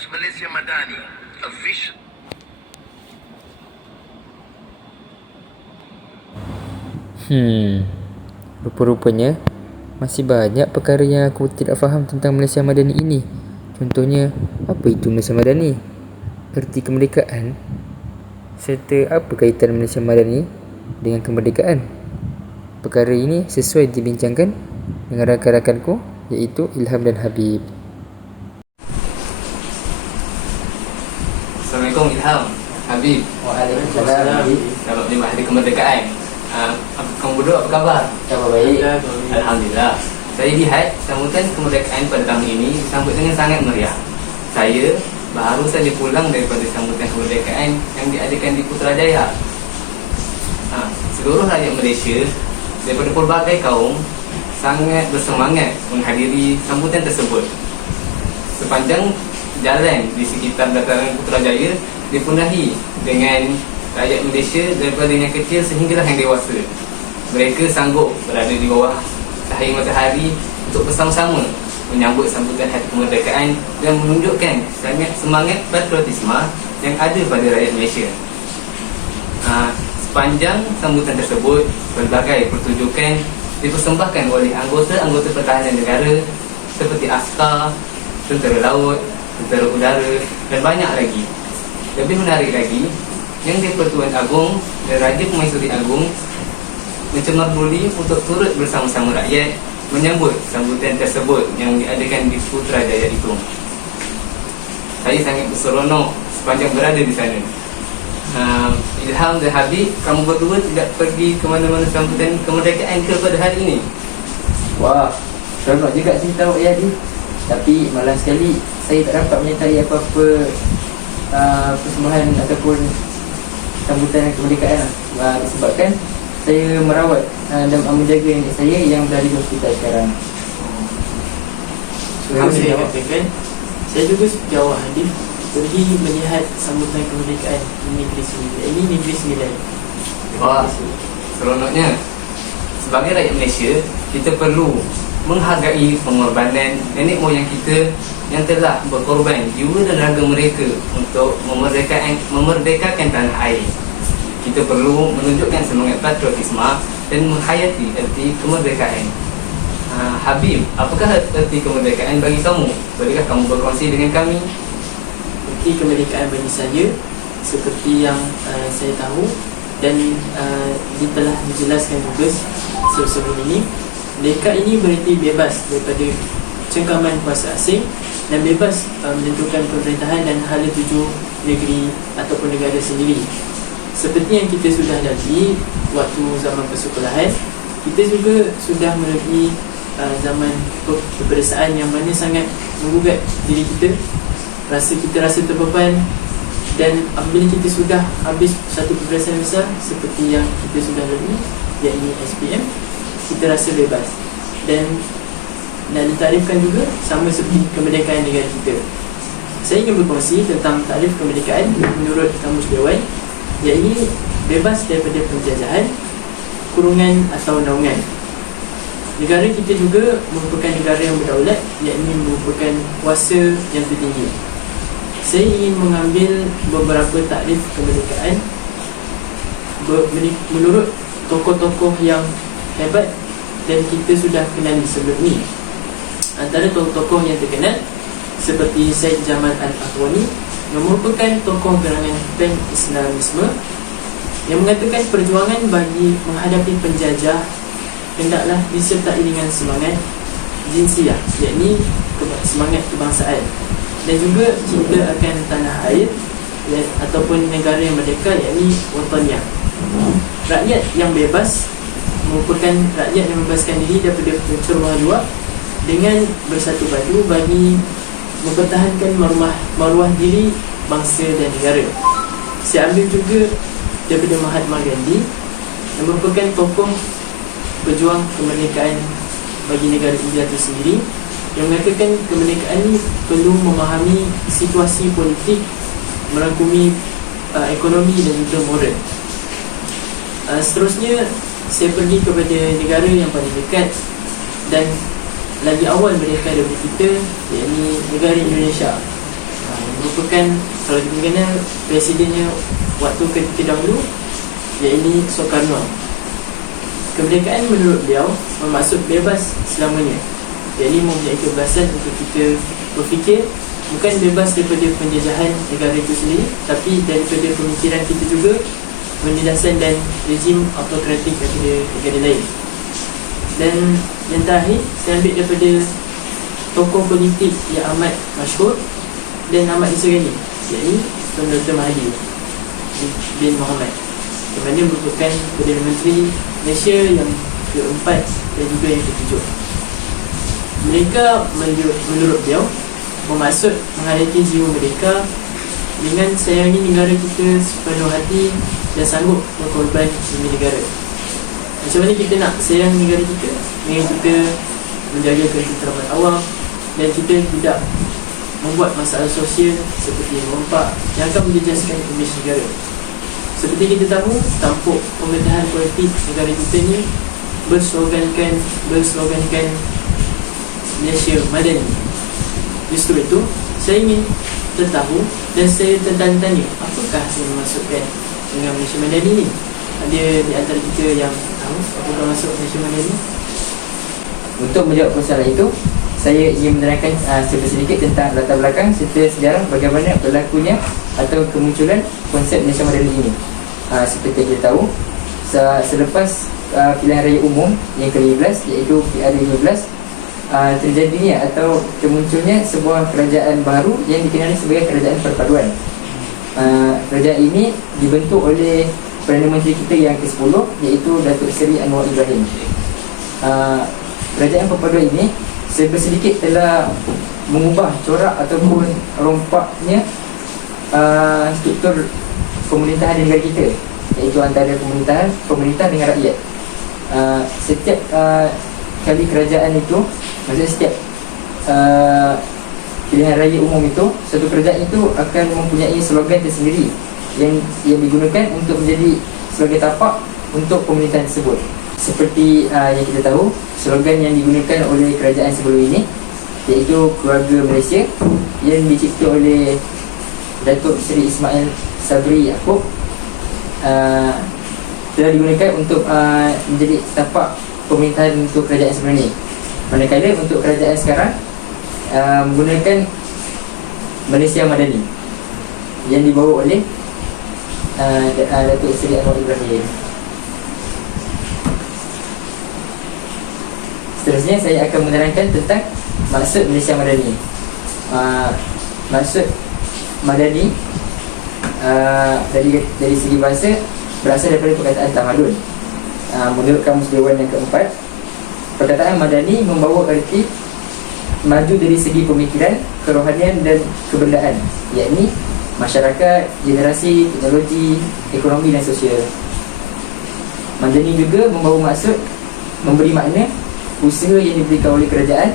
Kampus Malaysia Madani, a vision. Rupa-rupanya masih banyak perkara yang aku tidak faham tentang Malaysia Madani ini. Contohnya, apa itu Malaysia Madani? Erti kemerdekaan? Serta apa kaitan Malaysia Madani dengan kemerdekaan? Perkara ini sesuai dibincangkan dengan rakan-rakanku, iaitu Ilham dan Habib. Assalamualaikum Ilham, Habib. Waalaikumsalam. Selamat di Hari Kemerdekaan. Kamu berdua apa kabar? Khabar baik. Alhamdulillah. Saya lihat sambutan kemerdekaan pada tahun ini disambut dengan sangat meriah. Saya baru saja pulang daripada sambutan kemerdekaan yang diadakan di Putrajaya. Seluruh rakyat Malaysia daripada pelbagai kaum sangat bersemangat menghadiri sambutan tersebut. Sepanjang jalan di sekitar dataran Putrajaya dipenuhi dengan rakyat Malaysia daripada yang kecil sehinggalah yang dewasa. Mereka sanggup berada di bawah cahaya matahari untuk bersama-sama menyambut sambutan Hari Kemerdekaan dan menunjukkan sangat semangat patriotisme yang ada pada rakyat Malaysia. Sepanjang sambutan tersebut, pelbagai pertunjukan dipersembahkan oleh anggota-anggota pertahanan negara seperti askar, tentera laut, tentera udara dan banyak lagi. Lebih menarik lagi, Yang di-Pertuan Agong dan Raja Pemaisuri Agong mencemarbuli untuk turut bersama-sama rakyat menyambut sambutan tersebut yang diadakan di Putrajaya itu. Saya sangat berseronok sepanjang berada di sana. Ilham dan Habib, kamu berdua tidak pergi ke mana-mana sambutan kemerdekaan ke pada hari ini? Wah, seronok juga cerita Wak Yadi. Tapi malas sekali saya tak dapat menyertai apa-apa persembahan ataupun sambutan kemerdekaan disebabkan saya merawat dan menjaga nenek saya yang berada di hospital sekarang. Saya katakan, saya juga seperti awak Hadif pergi melihat sambutan kemerdekaan di Negeri Sembilan. Ini Negeri Sembilan. Wah, seronoknya. Sebagai rakyat Malaysia, kita perlu menghargai pengorbanan nenek moyang kita yang telah berkorban jiwa dan raga mereka untuk memerdekakan tanah air. Kita perlu menunjukkan semangat patriotisme dan menghayati erti kemerdekaan. Habib, apakah erti kemerdekaan bagi kamu? Bolehkah kamu berkongsi dengan kami? Erti kemerdekaan bagi saya seperti yang saya tahu dan dia telah dijelaskan juga sebelum ini. Merdeka ini berarti bebas daripada cengkaman kuasa asing dan bebas menentukan pemerintahan dan hala tuju negeri ataupun negara sendiri. Seperti yang kita sudah lalui waktu zaman persekolahan, kita juga sudah melalui zaman peperdesaan yang mana sangat menggugat diri kita. Kita rasa terbeban, dan apabila kita sudah habis satu peperdesaan besar seperti yang kita sudah lalui, iaitu SPM, kita rasa bebas dan ditarifkan juga sama seperti kemerdekaan negara kita. Saya ingin berkongsi tentang tarif kemerdekaan menurut Kamus Dewan, iaitu bebas daripada penjajahan, kurungan atau naungan. Negara kita juga merupakan negara yang berdaulat, iaitu merupakan kuasa yang tertinggi. Saya ingin mengambil beberapa takrif kemerdekaan menurut tokoh-tokoh yang hebat dan kita sudah kenali sebelum ini. Antara tokoh-tokoh yang terkenal seperti Syed Jamal Al-Afghani yang merupakan tokoh gerangan Pan-Islamisme yang mengatakan perjuangan bagi menghadapi penjajah hendaklah disertai dengan semangat jinsiah, iaitu semangat kebangsaan, dan juga cinta akan tanah air ataupun negara yang merdeka, iaitu wataniyah. Rakyat yang bebas merupakan rakyat yang membebaskan diri daripada pencurian luar dengan bersatu padu bagi mempertahankan maruah diri bangsa dan negara. Saya ambil juga daripada Mahatma Gandhi yang merupakan tokoh pejuang kemerdekaan bagi negara India itu sendiri, yang mengatakan kemerdekaan ini perlu memahami situasi politik, merangkumi ekonomi dan juga moral. Seterusnya saya pergi kepada negara yang paling dekat dan lagi awal merdeka daripada kita, iaitu negara Indonesia. merupakan, kalau kita kenal presidennya waktu ketika dahulu, iaitu Soekarno. Kemerdekaan menurut beliau bermaksud bebas selamanya, iaitu mempunyai kebebasan untuk kita berfikir, bukan bebas daripada penjajahan negara itu sendiri, tapi daripada pemikiran kita juga, penindasan dan rezim autokratik daripada negara lain. Dan yang terakhir, saya ambil daripada tokoh politik yang amat masyhur dan amat disegani, iaitu Tun Dr. Mahathir bin Mohamad, yang mana merupakan Perdana Menteri Malaysia yang keempat dan juga yang ketujuh. Mereka menurut beliau bermaksud menghayati jiwa mereka dengan sayangi negara kita sepenuh hati dan sanggup berkorban demi negara. Macam mana kita nak sayang negara kita dengan kita menjaga ketenteraman awam dan kita tidak membuat masalah sosial seperti merompak yang akan menjejaskan imej negara. Seperti kita tahu, tampuk pemerintahan politik negara kita ni berslogankan Malaysia Madani. Justru itu, saya ingin tertahu dan saya tertanya, apakah yang dimaksudkan dengan Malaysia Madani ni? Ada di antara kita yang tahu apakah maksud Malaysia Madani? Untuk menjawab persoalan itu, saya ingin menerangkan sedikit tentang latar belakang serta sejarah bagaimana berlakunya atau kemunculan konsep Malaysia Madani ini. Seperti kita tahu, selepas pilihan raya umum yang ke-15 iaitu PRU 15, terjadinya atau kemunculnya sebuah kerajaan baru yang dikenali sebagai Kerajaan Perpaduan. Kerajaan ini dibentuk oleh Perdana Menteri kita yang ke-10 iaitu Datuk Seri Anwar Ibrahim. Kerajaan Perpaduan ini sedikit telah mengubah corak ataupun rompaknya struktur pemerintahan di negara kita, iaitu antara pemerintah dengan rakyat. Setiap kali kerajaan itu, maksudnya setiap pilihan raya umum itu, satu kerajaan itu akan mempunyai slogan tersendiri yang digunakan untuk menjadi sebagai tapak untuk pemerintahan tersebut. Seperti yang kita tahu, slogan yang digunakan oleh kerajaan sebelum ini iaitu Keluarga Malaysia yang dicipta oleh Datuk Seri Ismail Sabri Yaakob, telah digunakan untuk menjadi tapak pemerintahan untuk kerajaan sebelum ini. Manakala untuk kerajaan sekarang menggunakan Malaysia Madani yang dibawa oleh Datuk Seri Anwar Ibrahim. Seterusnya saya akan menerangkan tentang maksud Malaysia Madani. Maksud Madani dari segi bahasa berasal daripada perkataan tamadun. Menurut Kamus Dewan yang keempat, perkataan Madani membawa erti maju dari segi pemikiran, kerohanian dan kebendaan, yakni masyarakat, generasi, teknologi, ekonomi dan sosial. Madani juga membawa maksud memberi makna usaha yang diberikan oleh kerajaan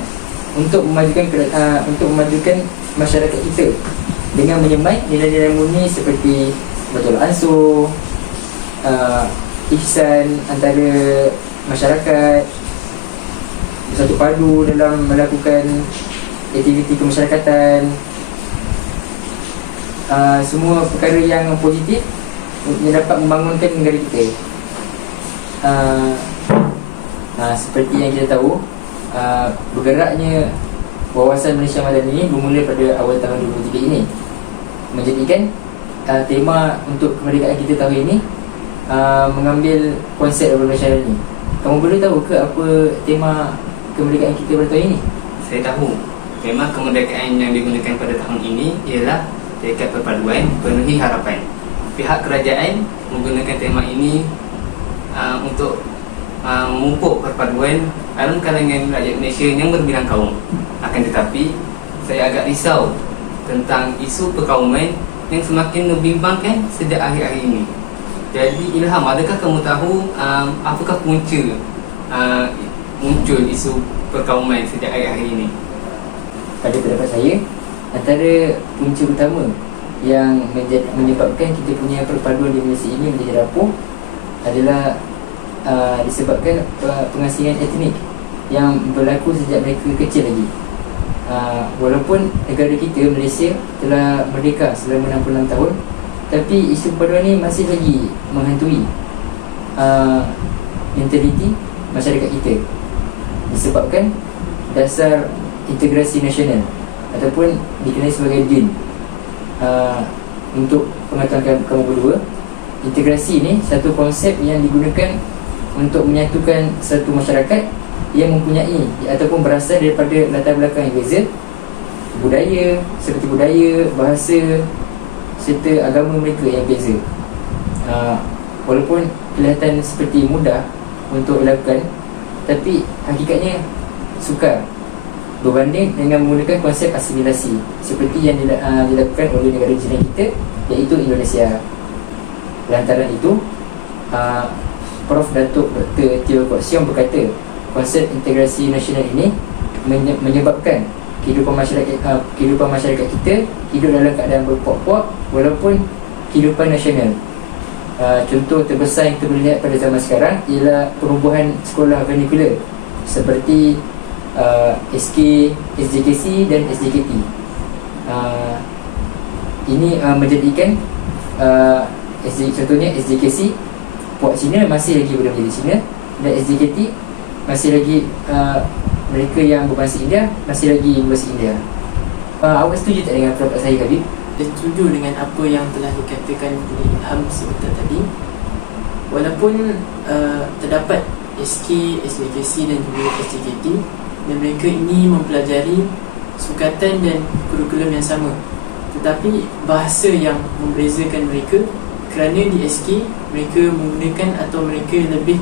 untuk memajukan masyarakat kita dengan menyemai nilai-nilai murni seperti betul ansur, ihsan antara masyarakat, bersatu padu dalam melakukan aktiviti kemasyarakatan, semua perkara yang positif yang dapat membangunkan negara kita. Seperti yang kita tahu, bergeraknya wawasan Malaysia Madani ini bermula pada awal tahun 2003 ini, menjadikan tema untuk kemerdekaan kita tahun ini mengambil konsep Malaysia Madani. Kamu boleh tahu ke apa tema kemerdekaan kita pada tahun ini? Saya tahu. Tema kemerdekaan yang digunakan pada tahun ini ialah Tekad Perpaduan Penuhi Harapan. Pihak kerajaan menggunakan tema ini untuk memupuk perpaduan dalam kalangan rakyat Malaysia yang berbilang kaum. Akan tetapi, saya agak risau tentang isu perkauman yang semakin membimbangkan sejak akhir-akhir ini. Jadi Ilham, adakah kamu tahu apakah punca muncul isu perkauman sejak akhir-akhir ini? Pada pendapat saya, antara punca utama yang menyebabkan kita punya perpaduan di Malaysia ini menjadi rapuh adalah disebabkan pengasingan etnik yang berlaku sejak mereka kecil lagi. Walaupun negara kita, Malaysia, telah merdeka selama 66 tahun, tapi isu perpaduan ni masih lagi menghantui mentaliti masyarakat kita, disebabkan dasar integrasi nasional ataupun dikenali sebagai DIN. Untuk pengetahuan kamu berdua, integrasi ni satu konsep yang digunakan untuk menyatukan satu masyarakat yang mempunyai ataupun berasal daripada latar belakang yang berbeza, budaya, seperti budaya, bahasa serta agama mereka yang berbeza. Walaupun kelihatan seperti mudah untuk dilakukan, tapi hakikatnya sukar berbanding dengan menggunakan konsep asimilasi seperti yang dilakukan oleh negara jiran kita, iaitu Indonesia. Lantaran itu, Prof. Datuk Dr. Teo Kok Siong berkata, konsep integrasi nasional ini menyebabkan kehidupan masyarakat kita hidup dalam keadaan berpuak-puak walaupun kehidupan nasional. Contoh terbesar yang kita boleh lihat pada zaman sekarang ialah perubahan sekolah vernacular seperti SK, SJKC dan SJKT. Ini menjadikan contohnya SJKC, puak Cina masih lagi boleh menjadi Cina, dan SJKT masih lagi mereka yang berbahasa India masih lagi berbahasa India. Awak setuju tak dengan pendapat saya, Habib? Saya setuju dengan apa yang telah dikatakan oleh Ilham sebentar tadi. Walaupun terdapat SK, SJKC dan juga SJKT, dan mereka ini mempelajari sukatan dan kurikulum yang sama, tetapi bahasa yang membezakan mereka, kerana di SK mereka menggunakan atau mereka lebih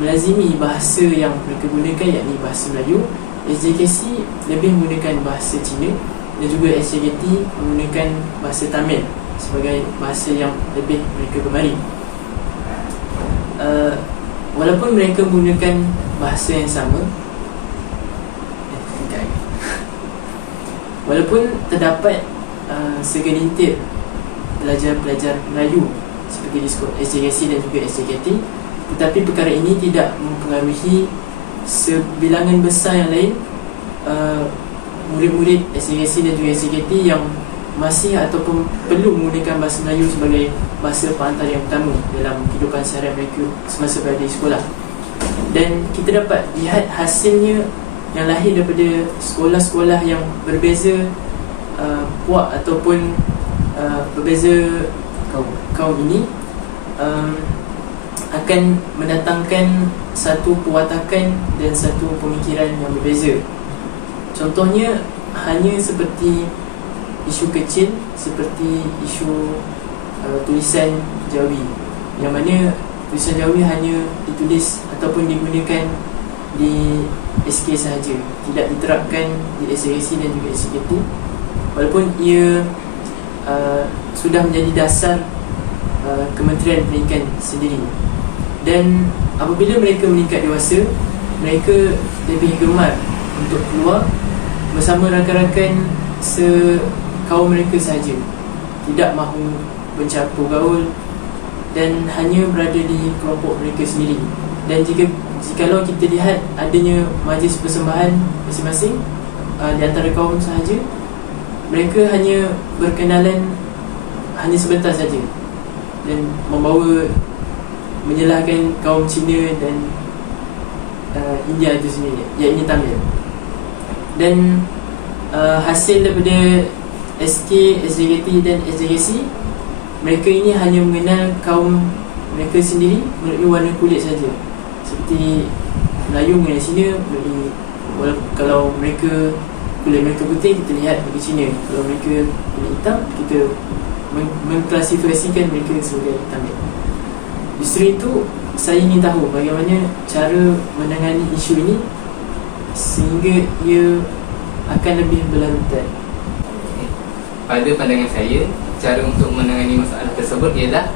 melazimi bahasa yang mereka gunakan, yakni bahasa Melayu. SJKC lebih menggunakan bahasa Cina, dan juga SJKT menggunakan bahasa Tamil sebagai bahasa yang lebih mereka gemari. Walaupun mereka menggunakan bahasa yang sama, walaupun terdapat segelintir pelajar-pelajar Melayu seperti di sekolah SJKC dan juga SJKT, tetapi perkara ini tidak mempengaruhi sebilangan besar yang lain murid-murid SJKC dan juga SJKT yang masih ataupun perlu menggunakan bahasa Melayu sebagai bahasa perantar yang utama dalam kehidupan seharian mereka semasa berada di sekolah. Dan kita dapat lihat hasilnya yang lahir daripada sekolah-sekolah yang berbeza puak ataupun berbeza kaum ini akan mendatangkan satu perwatakan dan satu pemikiran yang berbeza. Contohnya hanya seperti isu kecil seperti isu tulisan Jawi, yang mana tulisan Jawi hanya ditulis ataupun digunakan di SK sahaja, tidak diterapkan di SJKC dan juga SJKT, walaupun ia sudah menjadi dasar Kementerian Pendidikan sendiri. Dan apabila mereka meningkat dewasa, mereka lebih gemar untuk keluar bersama rakan-rakan sekaum mereka sahaja, tidak mahu bercampur gaul dan hanya berada di kelompok mereka sendiri. Dan jikalau kita lihat adanya majlis persembahan masing-masing di antara kaum sahaja, mereka hanya berkenalan hanya sebentar saja dan menyalahkan kaum Cina dan India itu sendiri, iaitu Tamil. Dan hasil daripada SK, SJKT dan SJKC, mereka ini hanya mengenal kaum mereka sendiri melalui warna kulit saja. Seperti Melayu mengenal Cina melalui, kalau mereka kulit mereka putih, kita lihat mereka Cina. Kalau mereka kulit hitam, kita mengklasifikasikan mereka sebagai Tamil. Justru itu, saya ingin tahu bagaimana cara menangani isu ini sehingga ia akan lebih berlarutan. Pada pandangan saya, cara untuk menangani masalah tersebut ialah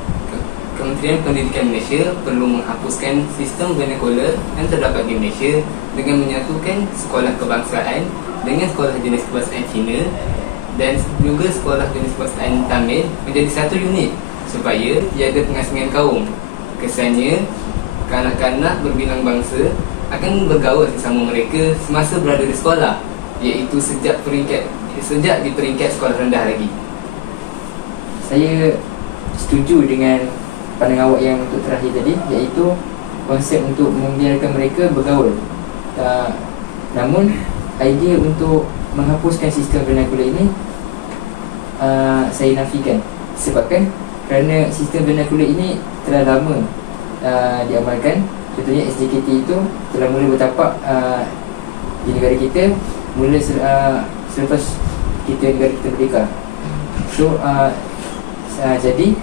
Kementerian Pendidikan Malaysia perlu menghapuskan sistem vernacular yang terdapat di Malaysia dengan menyatukan sekolah kebangsaan dengan sekolah jenis kebangsaan Cina dan juga sekolah jenis kebangsaan Tamil menjadi satu unit supaya tiada pengasingan kaum. Kesannya, kanak-kanak berbilang bangsa akan bergaul sesama mereka semasa berada di sekolah, iaitu sejak di peringkat sekolah rendah lagi. Saya setuju dengan pandangan awak yang untuk terakhir tadi, iaitu konsep untuk membiarkan mereka bergaul. Namun idea untuk menghapuskan sistem vernacular ini saya nafikan. Sebabkan kerana sistem vernacular ini telah lama diamalkan. Contohnya SJKT itu telah mula bertapak di negara kita mula selepas negara kita merdeka. So jadi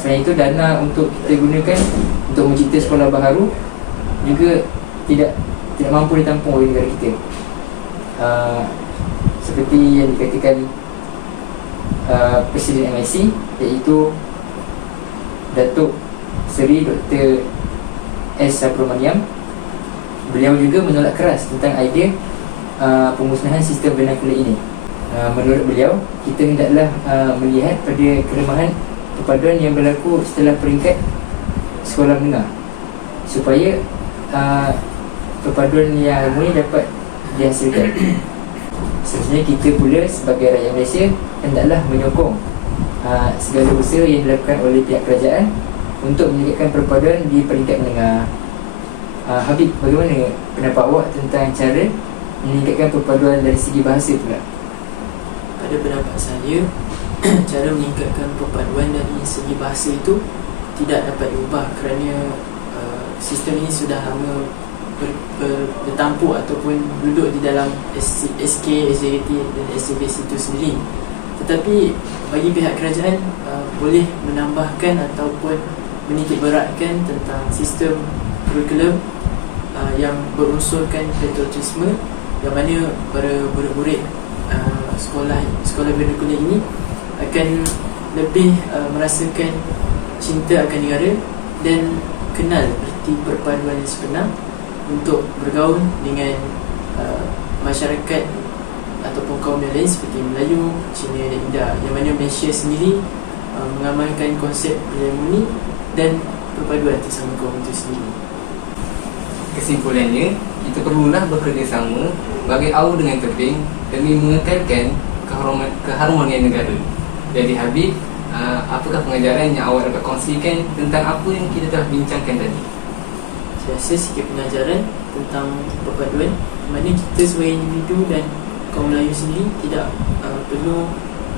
selain itu, dana untuk kita gunakan untuk mencipta sekolah baharu juga tidak mampu ditampung oleh negara kita. Seperti yang dikatakan Presiden MIC, iaitu Datuk Seri Dr. S. Subramaniam. Beliau juga menolak keras tentang idea pemusnahan sistem vernacular ini. Menurut beliau, kita hendaklah melihat pada kelemahan perpaduan yang berlaku setelah peringkat sekolah menengah, supaya perpaduan yang harmoni dapat dihasilkan. Sebenarnya kita pula sebagai rakyat Malaysia hendaklah menyokong segala usaha yang dilakukan oleh pihak kerajaan untuk meningkatkan perpaduan di peringkat menengah. Habib, bagaimana pendapat awak tentang cara meningkatkan perpaduan dari segi bahasa pula? Pada pendapat saya, cara meningkatkan perpaduan dari segi bahasa itu tidak dapat diubah kerana sistem ini sudah lama bertampuk ataupun duduk di dalam SK, SJKT dan SJBS itu sendiri. Tetapi bagi pihak kerajaan boleh menambahkan ataupun menitik beratkan tentang sistem kurikulum yang berunsurkan patriotisme, yang mana para murid-murid sekolah vernacular ini akan lebih merasakan cinta akan negara dan kenal erti perpaduan yang sebenar untuk bergaul dengan masyarakat ataupun kaum yang lain seperti Melayu, Cina dan India, yang mana Malaysia sendiri mengamalkan konsep harmoni dan perpaduan bersama kaum itu sendiri. Kesimpulannya, kita perlulah bekerjasama bagi awal dengan tebing demi mengekalkan keharmonian negara. Jadi Habib, apakah pengajaran yang awak dapat kongsikan tentang apa yang kita telah bincangkan tadi? Saya rasa sikit pengajaran tentang perpaduan, mana kita sebagai individu dan kaum Melayu sendiri tidak perlu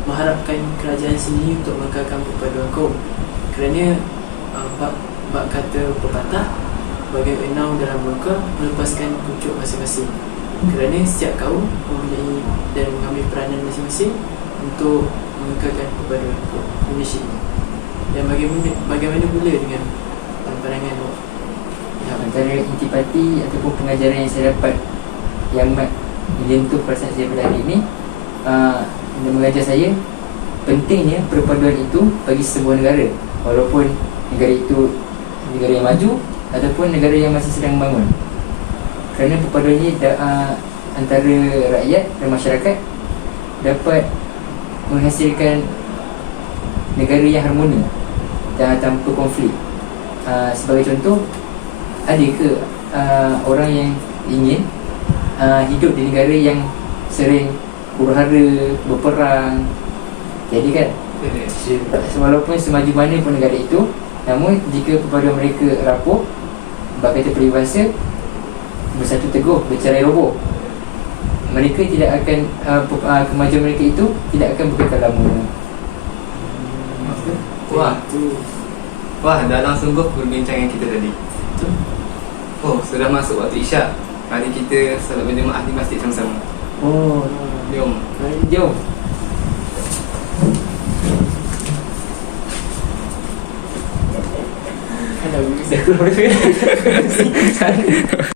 mengharapkan kerajaan sendiri untuk mengekalkan perpaduan kaum, kerana bab kata pepatah, bagai enau dalam luka melepaskan pucuk masing-masing, kerana setiap kaum mempunyai dan mengambil peranan masing-masing untuk mengekalkan perpaduan kaum Malaysia ini. Dan bagaimana pula dengan pandangan awak? Antara intipati ataupun pengajaran yang saya dapat yang menyentuh perasaan saya pada hari ini, mengajar saya pentingnya perpaduan itu bagi sebuah negara, walaupun negara itu negara yang maju ataupun negara yang masih sedang membangun. Kerana perpaduan ini antara rakyat dan masyarakat dapat menghasilkan negara yang harmoni dan tanpa konflik. Sebagai contoh, ada ke orang yang ingin hidup di negara yang sering huru-hara, berperang? Jadi kan, walaupun semaju mana pun negara itu, namun jika perpaduan mereka rapuh, bab kata peribahasa, bersatu teguh, bercerai roboh, mereka tidak akan kemajuan mereka itu tidak akan berkekal lama. Wah, dalam sungguh perbincangan kita tadi. Oh, sudah masuk waktu Isyak. Mari kita salat berjemaah di masjid sama-sama. Oh, Jom. jom. Kalau bisa keluar